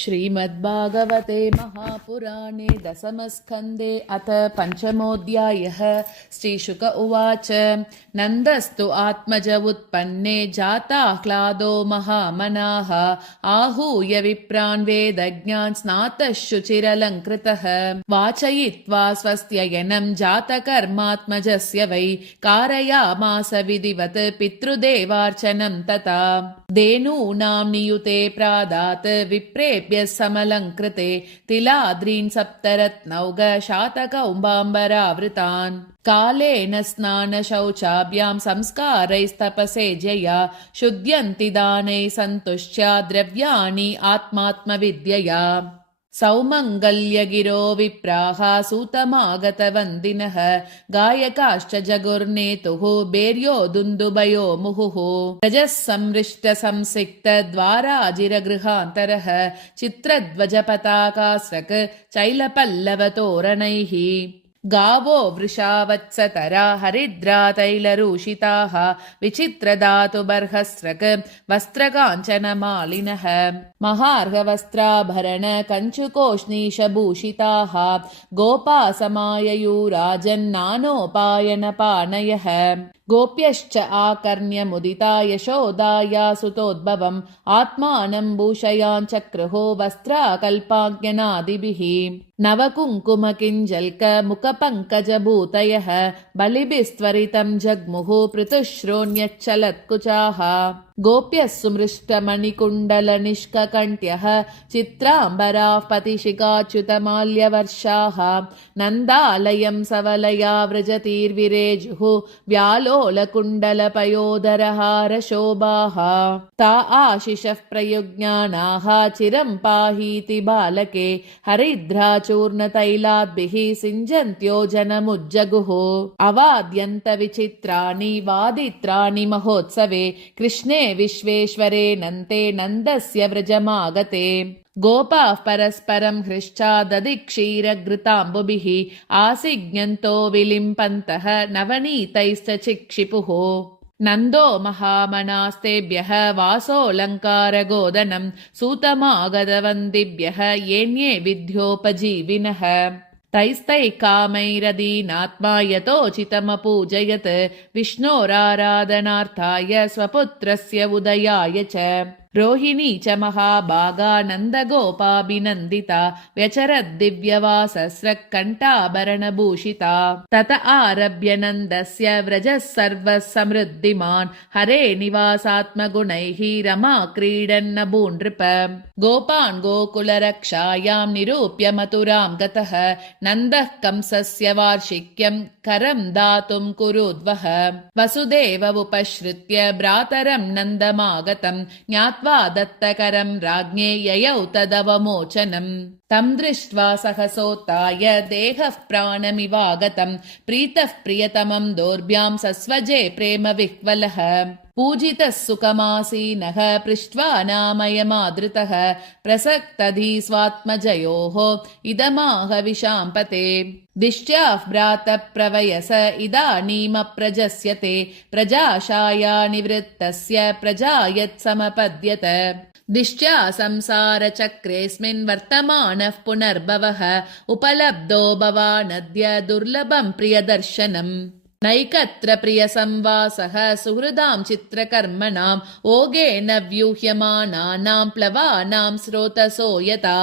श्रीमद्भागवते महापुराणे दशमस्कन्धे अथ पञ्चमोऽध्यायः। श्रीशुक उवाच नन्दस्तु आत्मज उत्पन्ने जाताह्लादो महामनाः आहूय विप्रान् वेदज्ञान् स्नातः शुचिरलङ्कृतः वाचयित्वा स्वस्त्ययनं जातकर्मात्मजस्य वै कारयामास विधिवत् पितृदेवार्चनं तथा धेनूनां नियुते प्रादात् विप्रेभ्यः समलङ्कृते तिलाद्रीन् सप्तरत्नौघ शातकौम्बाम्बरावृतान् कालेन स्नानशौचाभ्यां संस्कारैस्तपसेजया शुद्ध्यन्ति दानैः सन्तुष्ट्या द्रव्याणि आत्मात्मविद्यया सौमङ्गल्यगिरो विप्राः सूतमागतवन्दिनः गायकाश्च जगुर्नेतुः बेर्यो दुन्दुभयो मुहुः रजः संहृष्ट संसिक्त द्वाराजिरगृहान्तरः चित्रध्वजपताकास्रक् चैलपल्लवतोरणैः गावो वृषावत्सतरा हरिद्रा तैलरूषिताः विचित्रधातुबर्हस्रक् वस्त्रकाञ्चनमालिनः महार्घवस्त्राभरण कञ्चुकोष्णीशभूषिताः गोपासमाययूराजन्नानोपायनपाणयः गोप्यश्च आकर्ण्यमुदिता यशोदाया सुतोद्भवम् आत्मानं भूषयाञ्चक्रुः वस्त्राकल्पाज्ञनादिभिः नवकुङ्कुमकिञ्जल्क मुखपङ्कजभूतयः बलिभिस्त्वरितं जग्मुः पृथुश्रोण्यच्चलत्कुचाः गोप्यः सुमृष्टमणिकुण्डलनिष्ककण्ठ्यः चित्राम्बराः पतिशिखाच्युतमाल्यवर्षाः नन्दालयं सवलया व्रजतीर्विरेजुः व्यालोलकुण्डलपयोधरहारशोभाः ता आशिषः प्रयुज्ञानाः चिरं पाहीति बालके हरिद्राचूर्णतैलाद्भिः सिञ्जन्त्यो जनमुज्जगुः अवाद्यन्तविचित्राणि वादित्राणि महोत्सवे कृष्णे विश्वेश्वरे नन्ते नन्दस्य व्रजमागते गोपाः परस्परं हृष्टा दधिक्षीरघृताम्बुभिः आसिज्ञन्तो विलिम्पन्तः नवनीतैश्च चिक्षिपुः नन्दो महामनास्तेभ्यः वासोऽलङ्कारगोदनं सूतमागतवन्दिभ्यः येन्ये विद्योपजीविनः तैस्तैकामैरदीनात्मा यतोचितमपूजयत् विष्णोराराधनार्थाय स्वपुत्रस्य उदयाय च रोहिणी च महाभागा नन्दगोपाभिनन्दिता व्यचरद्दिव्यवासस्रक्कण्ठाभरणभूषिता तत आरभ्य नन्दस्य व्रजः सर्वः समृद्धिमान् हरे निवासात्मगुणैः रमा क्रीडन्नभूनृप गोपान् गोकुलरक्षायां निरूप्य मथुरां गतः नन्दः कंसस्य वार्षिक्यं करं दातुं कुरुद्वः वसुदेव उपश्रुत्य भ्रातरं नन्दमागतं ज्ञात्वा दत्तकरं राज्ञे ययौ तदवमोचनम् तं दृष्ट्वा सहसोत्थाय देहः प्राणमिवागतं प्रीतः प्रियतमं दोर्भ्यां सस्वजे प्रेम विह्वलः पूजितः सुखमासीनः पृष्ट्वा नामयमादृतः प्रसक्तधी स्वात्मजयोः इदमाह विशाम्पते दिष्ट्याः भ्रातः प्रवयस इदानीमप्रजस्यते प्रजाशाया निवृत्तस्य प्रजायत्समपद्यत दिष्ट्या संसारचक्रेऽस्मिन् वर्तमानः पुनर्भवः उपलब्धो भवानद्य दुर्लभं प्रियदर्शनम् नैकत्र प्रियसंवासः सुहृदां चित्रकर्मणाम् ओगेन व्यूह्यमानानां प्लवानां स्रोतसो यथा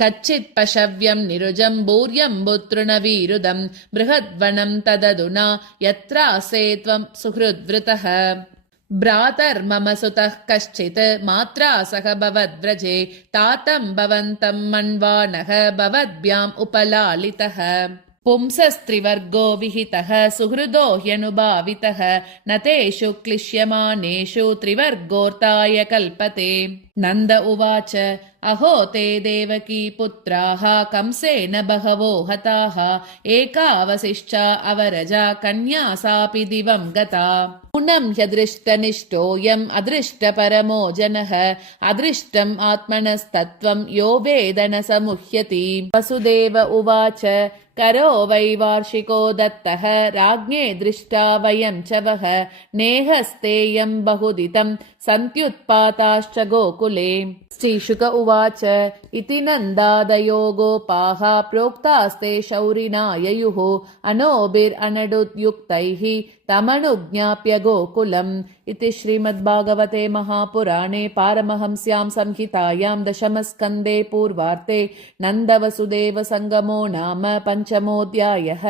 कच्चित् पशव्यं निरुजं भूर्यम्बुतृणवीरुदं बृहद्वनं तदधुना यत्रासे त्वं सुहृद्वृतः भ्रातर्मम सुतः कश्चित् मात्रा सह भवद्व्रजे तातं भवन्तं मन्वानः भवद्भ्याम् उपलालितः पुंसस्त्रिवर्गो विहितः सुहृदो ह्यनुभावितः न तेषु क्लिश्यमानेषु त्रिवर्गोऽर्ताय कल्पते नन्द उवाच अहो ते देवकी पुत्राः कंसेन बहवो हताः एकावशिष्टा अवरजा कन्या सापि दिवं गता नूनं ह्यदृष्टनिष्ठोऽयम् अदृष्टपरमो जनः अदृष्टम् आत्मनस्तत्त्वं यो वेद न समुह्यति वसुदेव उवाच करो वै वार्षिको दत्तः राज्ञे दृष्टा वयं च वः नेहस्तेयं बहुदितं सन्त्युत्पाताश्च गोकुले। श्रीशुक उवाच इति नन्दादयो गोपाः प्रोक्तास्ते शौरिणा ययुः अनोभिरनडुद्युक्तैः तमनुज्ञाप्य गोकुलम्। इति श्रीमद्भागवते महापुराणे पारमहंस्यां संहितायां दशमस्कन्धे पूर्वार्धे नन्दवसुदेवसङ्गमो नाम पञ्चमोऽध्यायः।